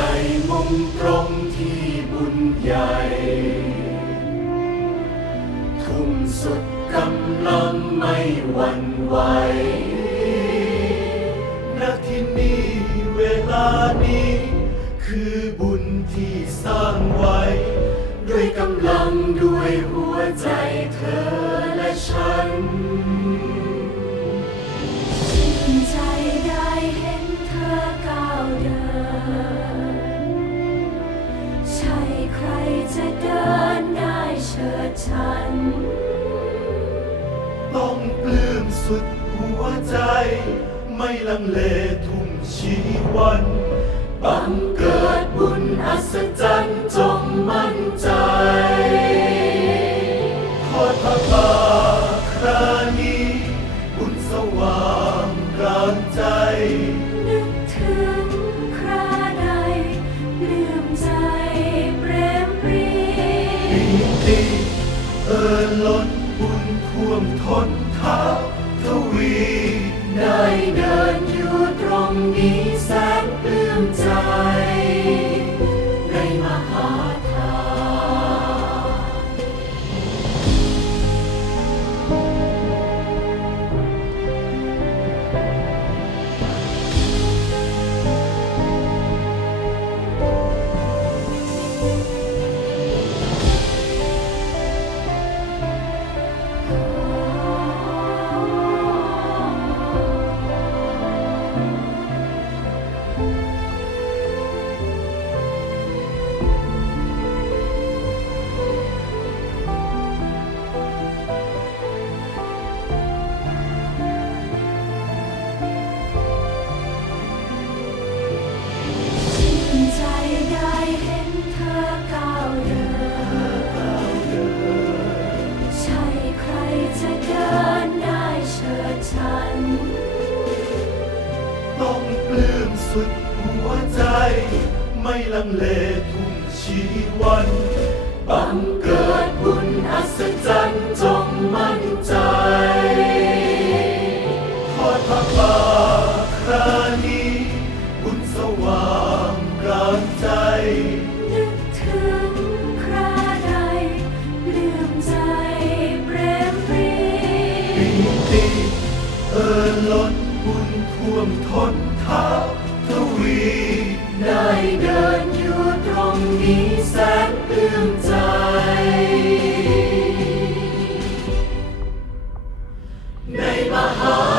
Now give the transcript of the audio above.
ใจมุ่งตรงที่บุญใหญ่ ทุ่มสุดกำลังไม่หวั่นไหวณที่นี่เวลานี้ คือบุญที่สร้างไว้ ด้วยกำลังด้วยหัวใจเธอและฉันชื่นใจได้เห็นเธอก้าวเดิน ฉัน ต้องปลื้มสุดหัวใจ ไม่ลังเลทุ่มชีวันบังเกิดบุญอัศจรรย์จงมั่นใจทอดพระป่าครานี้ บุญสว่างกลางใจ นึกถึงคราใดลืมใจเปรมปรี ปีติ เอิญล้นบุญท่วมทนเท้าทวี ได้เดินอยู่ตรงนี้แสนปลื้มใจ ในมหาทานชื่น สุดหัวใจ ไม่ลังเลทุ่มชีวันบังเกิดบุญอัศจรรย์จงมั่นใจทอดพระป่าครานี้ บุญสว่างกลางใจ นึกถึงคราใดปลื้มใจเปรมปรีปีติเอิญล้นบุญท่วมทนท้า ได้เดินอยู่ตรงนี้แสนปลื้มใจ ในมหา